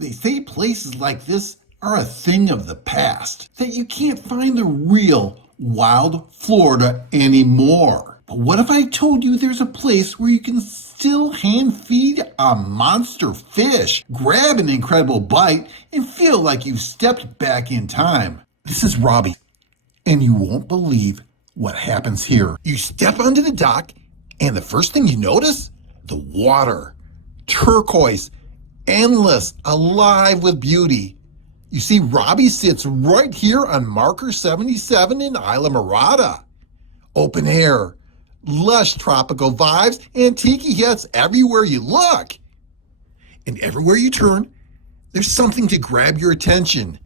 They say places like this are a thing of the past, that you can't find the real wild Florida anymore. But what if I told you there's a place where you can still hand feed a monster fish, grab an incredible bite, and feel like you've stepped back in time? This is Robbie, and you won't believe what happens here. You step onto the dock, and the first thing you notice, the water. Turquoise, endless, alive with beauty. You see, Robbie sits right here on marker 77 in Islamorada. Open air, lush tropical vibes, and tiki huts everywhere you look. And everywhere you turn, there's something to grab your attention.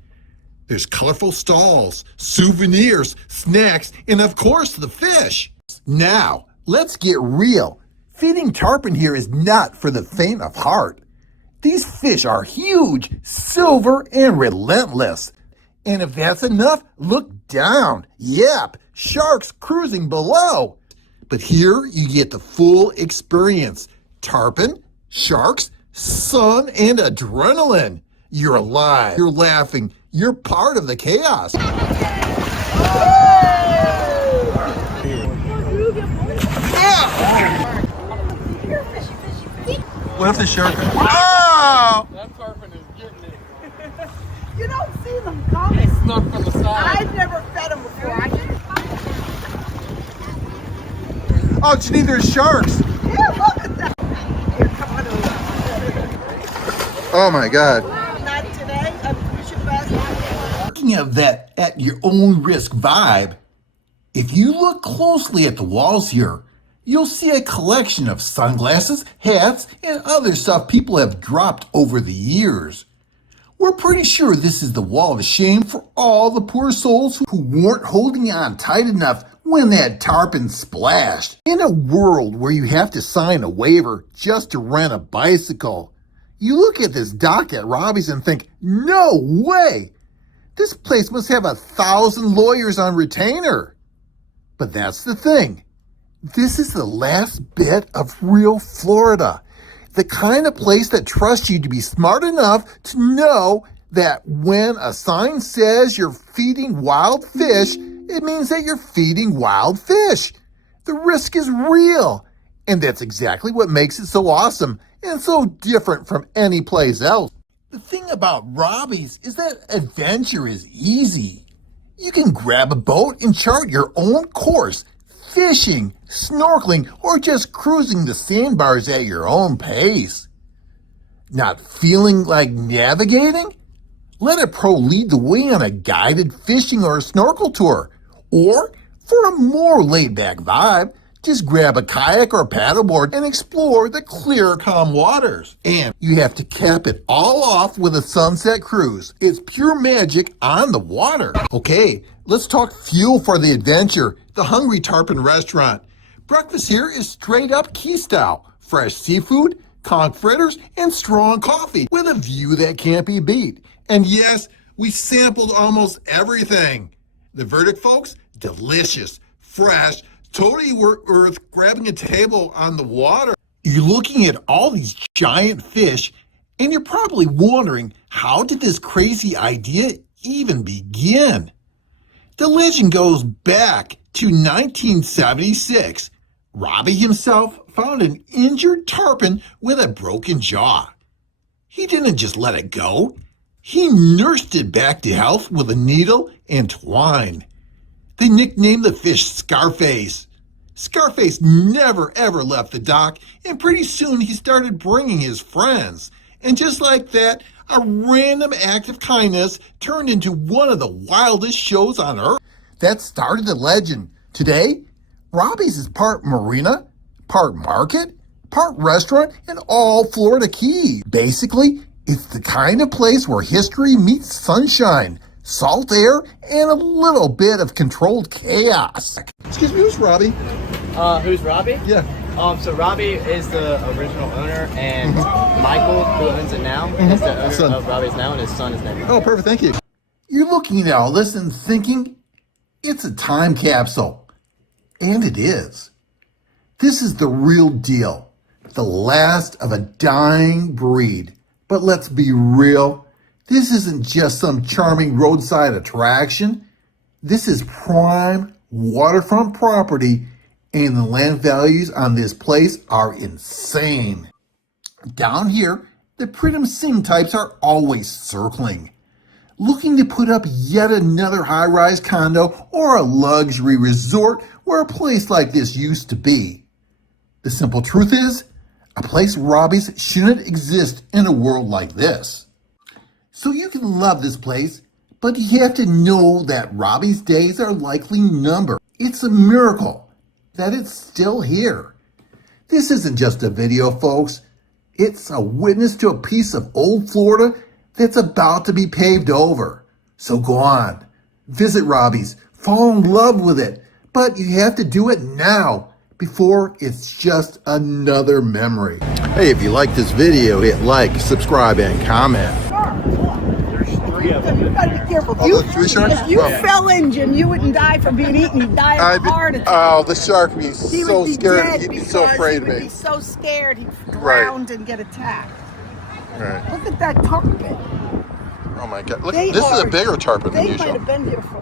There's colorful stalls, souvenirs, snacks, and of course the fish. Now, let's get real. Feeding tarpon here is not for the faint of heart. These fish are huge, silver, and relentless. And if that's enough, look down. Yep, sharks cruising below. But here you get the full experience. Tarpon, sharks, sun, and adrenaline. You're alive, you're laughing, you're part of the chaos. What if the shark... Oh! That tarpon is getting it. You don't see them coming. Snuck from the side. I've never fed them before. I just... Oh, Janine, there's sharks. Yeah, look at that. Here, come on over. Oh my God. Not today. We should pass. Speaking of that at your own risk vibe, if you look closely at the walls here, you'll see a collection of sunglasses, hats, and other stuff people have dropped over the years. We're pretty sure this is the wall of shame for all the poor souls who weren't holding on tight enough when that tarpon splashed. In a world where you have to sign a waiver just to rent a bicycle, you look at this dock at Robbies and think, no way! This place must have 1,000 lawyers on retainer. But that's the thing. This is the last bit of real Florida. The kind of place that trusts you to be smart enough to know that when a sign says you're feeding wild fish, it means that you're feeding wild fish. The risk is real. And that's exactly what makes it so awesome and so different from any place else. The thing about Robbies is that adventure is easy. You can grab a boat and chart your own course, fishing, snorkeling, or just cruising the sandbars at your own pace. Not feeling like navigating? Let a pro lead the way on a guided fishing or a snorkel tour. Or, for a more laid-back vibe, just grab a kayak or paddleboard and explore the clear, calm waters. And you have to cap it all off with a sunset cruise. It's pure magic on the water. Okay, let's talk fuel for the adventure. The Hungry Tarpon restaurant. Breakfast here is straight up key style. Fresh seafood, conch fritters, and strong coffee with a view that can't be beat. And yes, we sampled almost everything. The verdict, folks? Delicious, fresh, totally worth grabbing a table on the water. You're looking at all these giant fish, and you're probably wondering, how did this crazy idea even begin? The legend goes back to 1976. Robbie himself found an injured tarpon with a broken jaw. He didn't just let it go. He nursed it back to health with a needle and twine. They nicknamed the fish Scarface. Scarface never ever left the dock, and pretty soon he started bringing his friends. And just like that, a random act of kindness turned into one of the wildest shows on earth. That started the legend. Today, Robbie's is part Marina, part market, part restaurant, and all Florida Keys. Basically, it's the kind of place where history meets sunshine, salt air, and a little bit of controlled chaos. Excuse me, who's Robbie? Who's Robbie? Yeah. So Robbie is the original owner, and Michael, who owns it now, is the owner Son. of Robbie's now, and his son is named. Oh, perfect, thank you. You're looking at all this and thinking, it's a time capsule. And it is. This is the real deal. The last of a dying breed. But let's be real, this isn't just some charming roadside attraction. This is prime waterfront property, and the land values on this place are insane. Down here, the Pritam Singh types are always circling, looking to put up yet another high-rise condo or a luxury resort where a place like this used to be. The simple truth is, a place Robbies shouldn't exist in a world like this. So you can love this place, but you have to know that Robbie's days are likely numbered. It's a miracle that it's still here. This isn't just a video, folks. It's a witness to a piece of old Florida that's about to be paved over. So go on, visit Robbie's, fall in love with it, but you have to do it now before it's just another memory. Hey, if you like this video, hit like, subscribe, and comment. You gotta be careful. Oh, the three sharks? If you Oh. fell injured, you wouldn't die from being eaten. You'd die of a heart attack. Oh, the shark would be He so would be scared. dead He'd be because so afraid of he would me. be so scared he'd Right. drown and get attacked. Right. Look at that tarpon. Oh my God! Look, They this is a are- bigger tarpon than They might usual. have been here for